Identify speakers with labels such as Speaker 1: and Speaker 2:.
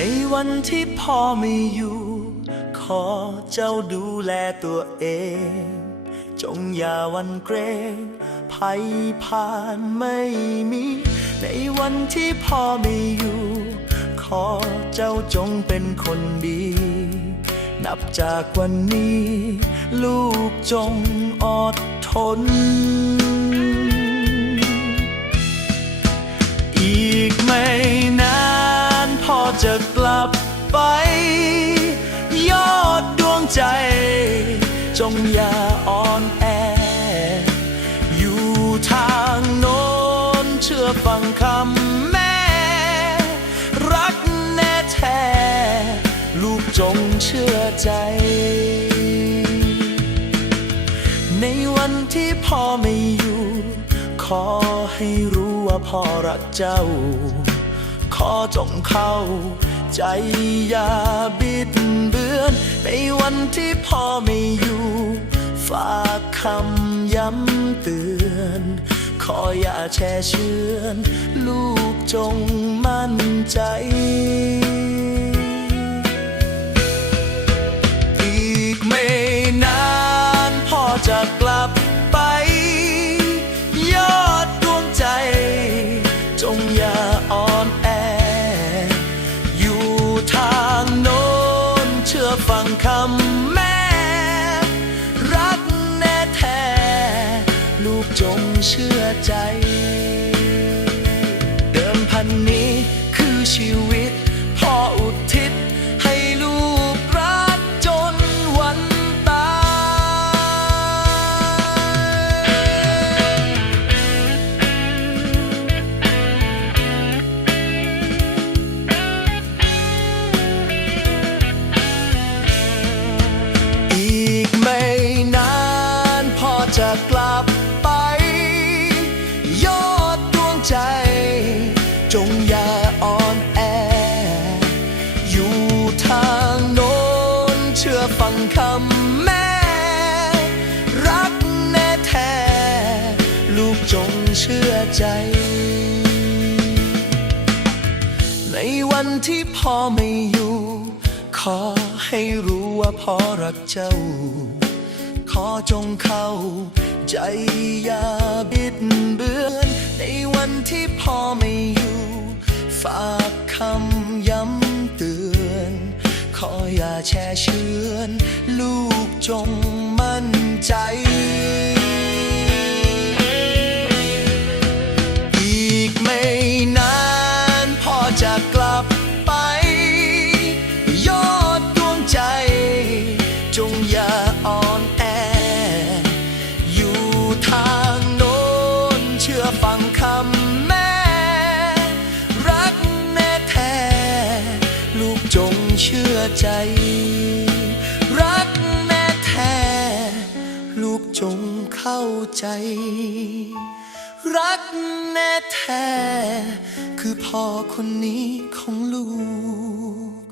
Speaker 1: ในวันที่พ่อไม่อยู่ ขอเจ้าดูแลตัวเอง จงอย่าวันเกรงภัยผ่านไม่มี ในวันที่พ่อไม่อยู่ ขอเจ้าจงเป็นคนดี นับจากวันนี้ ลูกจงอดทน งอย่าอ่อนแอ อยู่ทางโน้นเชื่อฟังคำแม่ รักแน่แท้ ลูกจงเชื่อใจ ในวันที่พ่อไม่อยู่ ขอให้รู้ว่าพ่อรักเจ้า ขอจงเข้าใจอย่าบิดือน ในวันที่พ่อไม่อยู่ ฝากคำย้ำเตือน ขออย่าแช่เชือน ลูกจงมั่นใจอีกไม่นานพ่อจะกลั คำแม่ รักแน่แท้ ลูกจงเชื่อใจ จะกลับไป ยอดดวงใจ จงอย่าอ่อนแอ อยู่ทางโน้นเชื่อฟังคำแม่ รักแน่แท้ ลูกจงเชื่อใจ ในวันที่พ่อไม่อยู่ ขอให้รู้ว่าพ่อรักเจ้า จงเข้า ใจอย่าบิดเบือน ในวันที่พ่อไม่อยู่ ฝากคำย้ำเตือน ขออย่าแช่เชือน ลูกจงมั่นใจ เชื่อใจ รักแน่แท้ ลูกจงเข้าใจ รักแน่แท้ คือพ่อคนนี้ของลูก